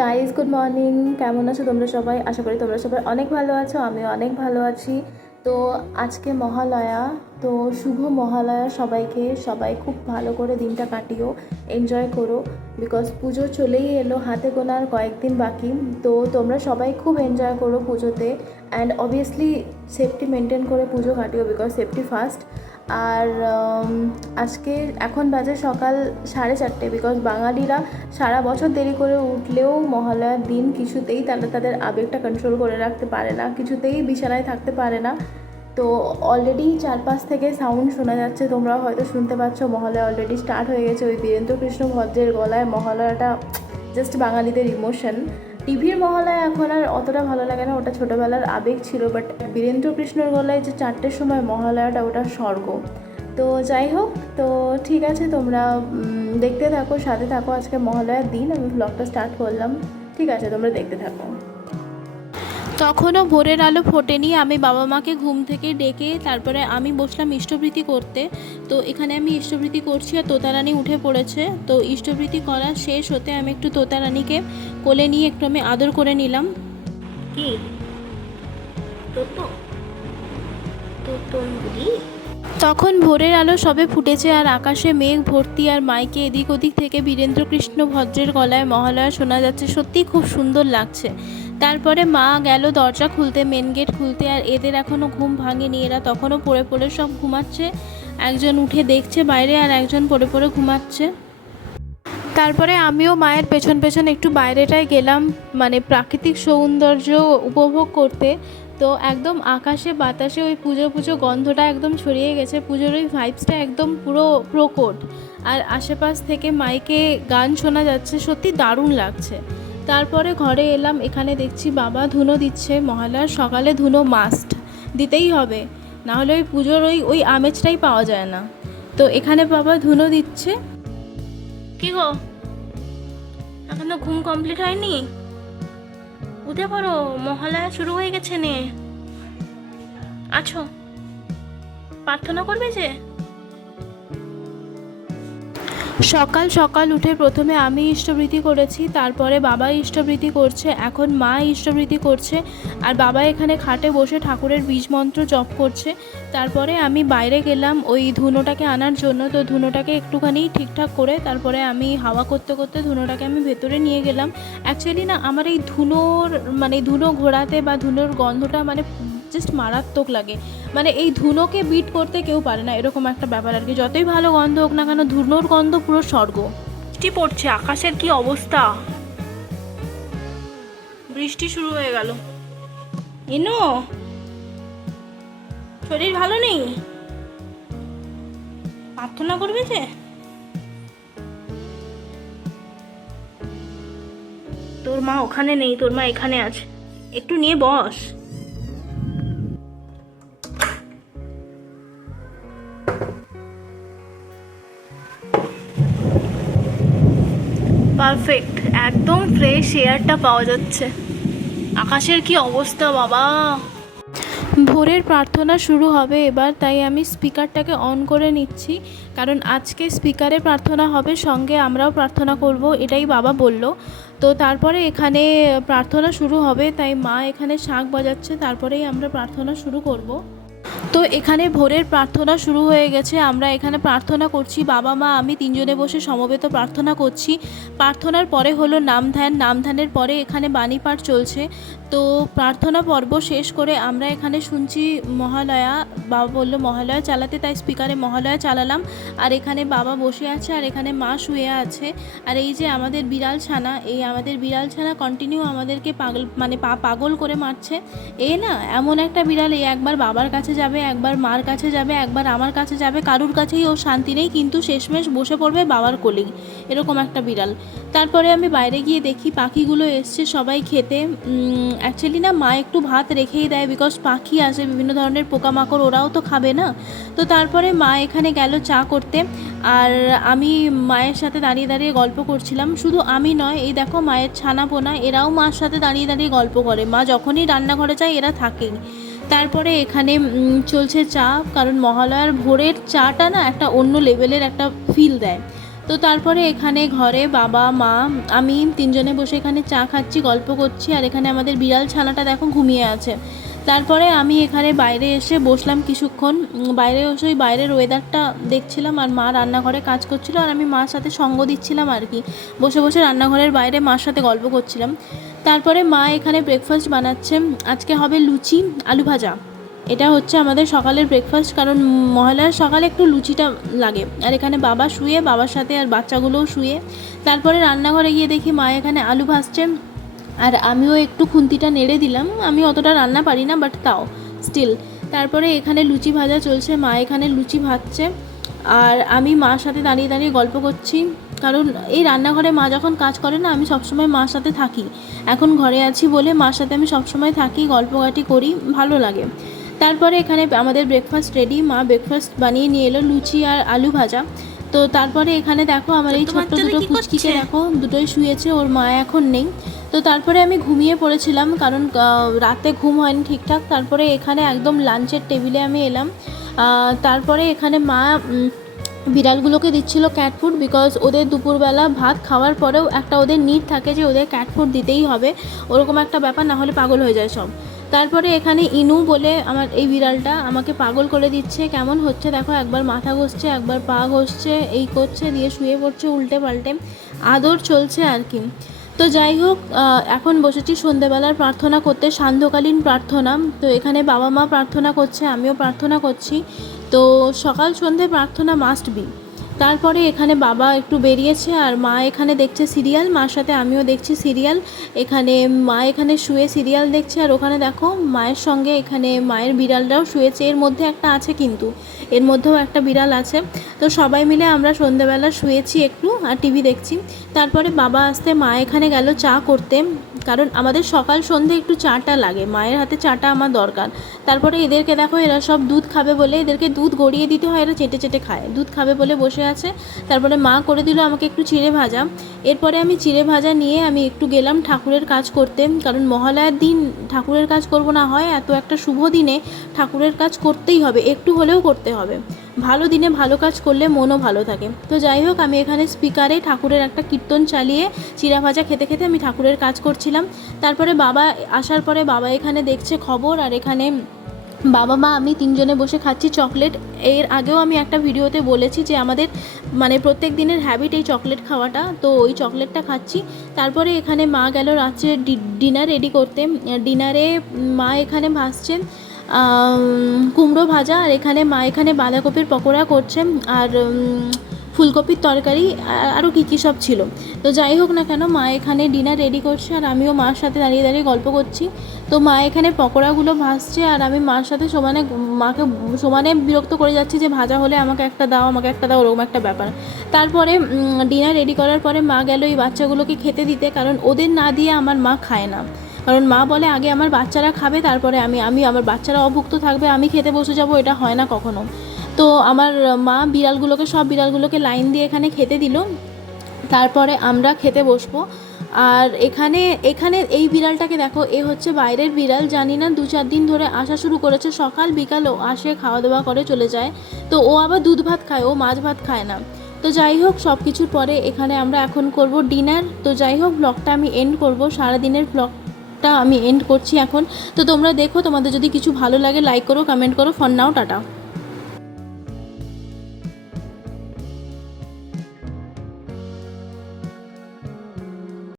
Guys, good morning. কেমন আছো তোমরা সবাই? আশা করি তোমরা সবাই অনেক ভালো আছো, আমিও অনেক ভালো আছি। তো আজকে মহালয়া, তো শুভ মহালয়া সবাইকে। সবাই খুব ভালো করে দিনটা কাটিও, এনজয় করো, বিকজ পুজো চলেই এলো, হাতে গোনার কয়েকদিন বাকি। তো তোমরা সবাই খুব এনজয় করো পুজোতে, অ্যান্ড অবভিয়াসলি সেফটি মেনটেন করে পুজো কাটিও, বিকজ সেফটি ফার্স্ট। আর আজকে এখন বাজে সকাল 4:30, বিকজ বাঙালিরা সারা বছর দেরি করে উঠলেও মহালয়ার দিন কিছুতেই তারা তাদের আবেগটা কন্ট্রোল করে রাখতে পারে না, কিছুতেই বিছানায় থাকতে পারে না। তো অলরেডি চারপাশ থেকে সাউন্ড শোনা যাচ্ছে, তোমরা হয়তো শুনতে পাচ্ছ মহালয়া অলরেডি স্টার্ট হয়ে গেছে। ওই বীরেন্দ্র কৃষ্ণ ভদ্রের গলায় মহালয়াটা জাস্ট বাঙালিদের ইমোশন। টিভির মহালয়া এখন আর অতটা ভালো লাগে না, ওটা ছোটোবেলার আবেগ ছিল, বাট বীরেন্দ্র কৃষ্ণর গলায় যে 4টের সময় মহালয়াটা, ওটা স্বর্গ। তো যাই হোক, তো ঠিক আছে, তোমরা দেখতে থাকো, সাথে থাকো। আজকে মহালয়ার দিন আমি ব্লগটা স্টার্ট করলাম, ঠিক আছে, তোমরা দেখতে থাকো। তখনও ভোরের আলো ফোটেনি। আমি বাবা মাকে ঘুম থেকে ডেকে তারপরে আমি বসলাম ইষ্টবৃতি করতে। তো এখানে আমি ইষ্টবৃতি করছি আর তোতারানি উঠে পড়েছে। তো ইষ্টবৃতি করা শেষ হতে আমি একটু তোতারানিকে কোলে নিয়ে একটু আমি আদর করে নিলাম। কি তখন ভোরের আলো সবে ফুটেছে আর আকাশে মেঘ ভর্তি, আর মাইকে এদিক ওদিক থেকে বীরেন্দ্র কৃষ্ণ ভদ্রের গলায় মহালয়া শোনা যাচ্ছে। সত্যিই খুব সুন্দর লাগছে। তারপরে মা গেল দরজা খুলতে, মেন গেট খুলতে, আর এদের এখনও ঘুম ভাঙেনি। এরা তখনও পড়ে পড়ে সব ঘুমাচ্ছে। একজন উঠে দেখছে বাইরে আর একজন পড়ে পড়ে ঘুমাচ্ছে। তারপরে আমিও মায়ের পেছন পেছন একটু বাইরেটায় গেলাম, মানে প্রাকৃতিক সৌন্দর্য উপভোগ করতে। তো একদম আকাশে বাতাসে ওই পুজো পুজো গন্ধটা একদম ছড়িয়ে গেছে, পুজোর ওই ভাইবসটা একদম পুরো প্রকট। আর আশেপাশ থেকে মাইকে গান শোনা যাচ্ছে, সত্যি দারুণ লাগছে। তারপরে ঘরে এলাম, এখানে দেখছি বাবা ধুনো দিচ্ছে। মহালয়ার সকালে ধুনো মাস্ট দিতেই হবে, নাহলে ওই পুজোর ওই আমেজটাই পাওয়া যায় না। তো এখানে বাবা ধুনো দিচ্ছে। কি গো, এখনো ঘুম কমপ্লিট হয়নি? উঠে পড়ো, মহালয়া শুরু হয়ে গেছে নে। আছো, প্রার্থনা করবে যে? সকাল সকাল উঠে প্রথমে আমি ইষ্টবৃতি করেছি, তারপরে বাবা ইষ্টবৃতি করছে, এখন মা ইষ্টবৃতি করছে, আর বাবা এখানে খাটে বসে ঠাকুরের বীজ মন্ত্র জপ করছে। তারপরে আমি বাইরে গেলাম ওই ধুনোটাকে আনার জন্য। তো ধুনোটাকে একটুখানি ঠিকঠাক করে তারপরে আমি হাওয়া করতে করতে ধুনোটাকে আমি ভেতরে নিয়ে গেলাম। অ্যাকচুয়ালি না, আমার এই ধুনো ঘোরাতে বা ধুনোর গন্ধটা জাস্ট মারাত্মক লাগে। এই ধুনোকে বিট করতে কেউ পারে না, এরকম একটা ব্যাপার আর কি। যতই ভালো গন্ধ হোক না কেন, ধুনোর গন্ধ পুরো স্বর্গ। বৃষ্টি পড়ছে, আকাশের কি অবস্থা! বৃষ্টি শুরু হয়ে গেল। ইনো, শরীর ভালো নেই? প্রার্থনা করবে যে? তোর মা ওখানে নেই, তোর মা এখানে আছে, একটু নিয়ে বস। পারফেক্ট, একদম ফ্রেশ এয়ারটা পাওয়া যাচ্ছে। আকাশের কি অবস্থা বাবা! ভোরের প্রার্থনা শুরু হবে এবার, তাই আমি স্পিকারটাকে অন করে নিচ্ছি, কারণ আজকে স্পিকারে প্রার্থনা হবে, সঙ্গে আমরাও প্রার্থনা করব, এটাই বাবা বলল। তো তারপরে এখানে প্রার্থনা শুরু হবে, তাই মা এখানে শাঁখ বাজাচ্ছে, তারপরেই আমরা প্রার্থনা শুরু করব। তো এখানে ভোরের প্রার্থনা শুরু হয়ে গেছে। আমরা এখানে প্রার্থনা করছি, বাবা মা আমি তিনজনে বসে সমবেত প্রার্থনা করছি। প্রার্থনার পরে হলো নামধ্যান, নামধ্যানের পরে এখানে বাণী পাঠ চলছে। তো প্রার্থনা পর্ব শেষ করে আমরা এখানে শুনছি মহালয়া। বাবা বলল মহালয়া চালাতে, তাই স্পিকারে মহালয়া চালালাম। আর এখানে বাবা বসে আছে আর এখানে মা শুয়ে আছে। আর এই যে আমাদের বিড়াল ছানা, এই আমাদের বিড়াল ছানা কন্টিনিউ আমাদেরকে পাগল করে মারছে। এ না এমন একটা বিড়াল, এই একবার বাবার কাছে যাবে, একবার মার কাছে যাবে, একবার আমার কাছে যাবে, কারুর কাছেই ও শান্তি নেই, কিন্তু শেষমেশ বসে পড়বে বাবার কোলেই, এরকম একটা বিড়াল। তারপরে আমি বাইরে গিয়ে দেখি পাখিগুলো এসছে সবাই খেতে। অ্যাকচুয়ালি না, মা একটু ভাত রেখেই দেয়, বিকজ পাখি আসে, বিভিন্ন ধরনের পোকামাকড়, ওরাও তো খাবে না। তো তারপরে মা এখানে গেল চা করতে, আর আমি মায়ের সাথে দাঁড়িয়ে দাঁড়িয়ে গল্প করছিলাম। শুধু আমি নয়, এই দেখো মায়ের ছানাপোনা, এরাও মার সাথে দাঁড়িয়ে দাঁড়িয়ে গল্প করে। মা যখনই রান্নাঘরে যায় এরা থাকেই। তারপরে এখানে চলছে চা, কারণ মহালয়ার ভোরের চাটা না একটা অন্য লেভেলের একটা ফিল দেয়। তো তারপরে এখানে ঘরে বাবা মা আমি তিনজনে বসে এখানে চা খাচ্ছি, গল্প করছি, আর এখানে আমাদের বিড়াল ছানাটা দেখো ঘুমিয়ে আছে। তারপরে আমি এখানে বাইরে এসে বসলাম কিছুক্ষণ, বাইরে এসে ওই বাইরের ওয়েদারটা দেখছিলাম, আর মা রান্নাঘরে কাজ করছিল আর আমি মার সাথে সঙ্গ দিচ্ছিলাম আর কি, বসে বসে রান্নাঘরের বাইরে মার সাথে গল্প করছিলাম। তারপরে মা এখানে ব্রেকফাস্ট বানাচ্ছে, আজকে হবে লুচি আলু ভাজা। এটা হচ্ছে আমাদের সকালের ব্রেকফাস্ট, কারণ মহালয়ার সকালে একটু লুচিটা লাগে। আর এখানে বাবা শুয়ে, বাবার সাথে আর বাচ্চাগুলোও শুয়ে। তারপরে রান্নাঘরে গিয়ে দেখি মা এখানে আলু ভাজছে, আর আমিও একটু খুন্তিটা নেড়ে দিলাম। আমি অতটা রান্না পারি না, বাট তাও স্টিল। তারপরে এখানে লুচি ভাজা চলছে, মা এখানে লুচি ভাজছে আর আমি মার সাথে দাঁড়িয়ে দাঁড়িয়ে গল্প করছি, কারণ এই রান্নাঘরে মা যখন কাজ করে না, আমি সবসময় মার সাথে থাকি। এখন ঘরে আছি বলে মার সাথে আমি সবসময় থাকি, গল্পগাটি করি, ভালো লাগে। তারপরে এখানে আমাদের ব্রেকফাস্ট রেডি, মা ব্রেকফাস্ট বানিয়ে নিয়ে এলো, লুচি আর আলু ভাজা। তো তারপরে এখানে দেখো আমার এই ছোট্ট দুটো পুচকিকে দেখো, দুটোই শুয়েছে, ওর মা এখন নেই। তো তারপরে আমি ঘুমিয়ে পড়েছিলাম, কারণ রাতে ঘুম হয়নি ঠিকঠাক। তারপরে এখানে একদম লাঞ্চের টেবিলে আমি এলাম। তারপরে এখানে মা বিড়ালগুলোকে দিচ্ছিল ক্যাট ফুড, বিকজ ওদের দুপুরবেলা ভাত খাওয়ার পরেও একটা ওদের নিড থাকে যে ওদের ক্যাট ফুড দিতেই হবে, ওরকম একটা ব্যাপার, না হলে পাগল হয়ে যায় সব। তারপরে এখানে ইনু বলে আমার এই বিড়ালটা আমাকে পাগল করে দিচ্ছে, কেমন হচ্ছে দেখো, একবার মাথা ঘষছে, একবার পা ঘষছে, এই করছে, দিয়ে শুয়ে পড়ছে উল্টে পাল্টে, আদর চলছে আর কি। তো যাই হোক, এখন বসেছি সন্ধেবেলার প্রার্থনা করতে, সান্ধ্যকালীন প্রার্থনা। তো এখানে বাবা মা প্রার্থনা করছে, আমিও প্রার্থনা করছি। তো সকাল সন্ধে প্রার্থনা মাস্ট বি। তারপরে এখানে বাবা একটু বেরিয়েছে আর মা এখানে দেখছে সিরিয়াল, মার সাথে আমিও দেখছি সিরিয়াল। এখানে মা এখানে শুয়ে সিরিয়াল দেখছে, আর ওখানে দেখো মায়ের সঙ্গে এখানে মায়ের বিড়ালটাও শুয়েছে, এর মধ্যে একটা আছে, কিন্তু এর মধ্যেও একটা বিড়াল আছে। তো সবাই মিলে আমরা সন্ধেবেলা শুয়েছি একটু আর টিভি দেখছি। তারপরে বাবা আসতে মা এখানে গেল চা করতে, কারণ আমাদের সকাল সন্ধে একটু চাটা লাগে, মায়ের হাতে চাটা আমার দরকার। তারপরে এদেরকে দেখো, এরা সব দুধ খাবে বলে এদেরকে দুধ গড়িয়ে দিতে হয়, এরা চেটে চেটে খায়, দুধ খাবে বলে বসে আছে। তারপরে মা করে দিল আমাকে একটু চিড়ে ভাজা। এরপরে আমি চিড়ে ভাজা নিয়ে আমি একটু গেলাম ঠাকুরের কাজ করতে, কারণ মহালয়ার দিন ঠাকুরের কাজ করব না হয়, এত একটা শুভ দিনে ঠাকুরের কাজ করতেই হবে, একটু হলেও করতে হবে। ভালো দিনে ভালো কাজ করলে মনও ভালো থাকে। তো যাই হোক, আমি এখানে স্পিকারে ঠাকুরের একটা কীর্তন চালিয়ে চিড়া ভাজা খেতে খেতে আমি ঠাকুরের কাজ করছিলাম। তারপরে বাবা আসার পরে বাবা এখানে দেখছে খবর, আর এখানে বাবা মা আমি তিনজনে বসে খাচ্ছি চকলেট। এর আগেও আমি একটা ভিডিওতে বলেছি যে আমাদের মানে প্রত্যেক দিনের হ্যাবিট এই চকলেট খাওয়াটা, তো ওই চকলেটটা খাচ্ছি। তারপরে এখানে মা গেল রাত্রে ডিনার রেডি করতে। ডিনারে মা এখানে ভাজছেন কুমড়ো ভাজা, আর এখানে মা এখানে বাঁধাকপির পকোড়া করছে, আর ফুলকপির তরকারি, আরও কী কী সব ছিল। তো যাই হোক না কেন, মা এখানে ডিনার রেডি করছে আর আমিও মার সাথে দাঁড়িয়ে দাঁড়িয়ে গল্প করছি। তো মা এখানে পকোড়াগুলো ভাজছে আর আমি মার সাথে মাকে সমানে বিরক্ত করে যাচ্ছি যে ভাজা হলে আমাকে একটা দাও, আমাকে একটা দাও, ওরকম একটা ব্যাপার। তারপরে ডিনার রেডি করার পরে মা গেল এই বাচ্চাগুলোকে খেতে দিতে, কারণ ওদের না দিয়ে আমার মা খায় না। কারণ মা বলে আগে আমার বাচ্চারা খাবে, তারপরে আমি আমার বাচ্চারা অভুক্ত থাকবে, আমি খেতে বসে যাব, এটা হয় না কখনো। তো আমার মা সব বিড়ালগুলোকে লাইন দিয়ে এখানে খেতে দিল, তারপরে আমরা খেতে বসবো। আর এখানে এই বিড়ালটাকে দেখো, এ হচ্ছে বাইরের বিড়াল, জানি না 2-4 দিন ধরে আসা শুরু করেছে, সকাল বিকালও আসে, খাওয়া দাওয়া করে চলে যায়। তো ও আবার দুধ ভাত খায়, ও মাছ ভাত খায় না। তো যাই হোক, সব কিছুর পরে এখানে আমরা এখন করব ডিনার। তো যাই হোক, ব্লগটা আমি এন্ড করব, সারাদিনের ব্লগটা আমি এন্ড করছি এখন। তো তোমরা দেখো, তোমাদের যদি কিছু ভালো লাগে লাইক করো, কমেন্ট করো। For now, tata.